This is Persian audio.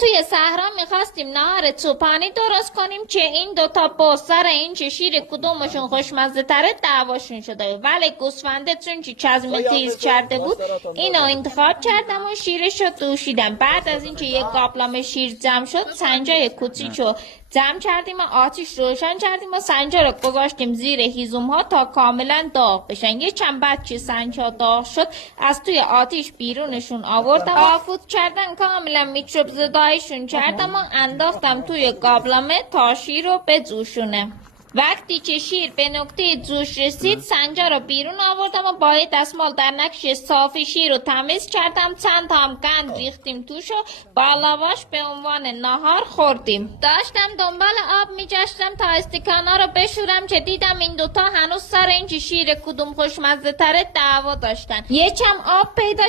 توی صحرا میخواستیم نهار چوپانی درست کنیم که این دوتا با سر این که شیر کدومشون خوشمزه تره دعواشون شده، ولی گوسفنده چون که چزم تیز کرده بود اینو انتخاب کردم و شیرش رو دوشیدم. بعد از اینکه یک قابلمه شیر جمع شد سنجای کوچیکو جمع کردیم و آتیش روشن کردیم و سنجا رو گذاشتیم زیر هیزم ها تا کاملا داغ بشن. یه چند بعد که سنجا داغ شد از توی آتیش بیرونشون آوردم و آفود کردن کاملا میکروب زدایشون کردم و انداختم توی قابلمه تا شیر رو بجوشونه. وقتی که شیر به نقطه جوش رسید سنجا رو بیرون آوردم و با دستمال در نقش صافی شیر رو تمیز کردم. چند تا هم قند ریختیم توش و با لواش به عنوان نهار خوردیم. داشتم دنبال آب میگشتم تا استکانا رو بشورم که دیدم این دوتا هنوز سر این که شیر کدوم خوشمزه تره دعوا داشتن. یه کم آب پیدا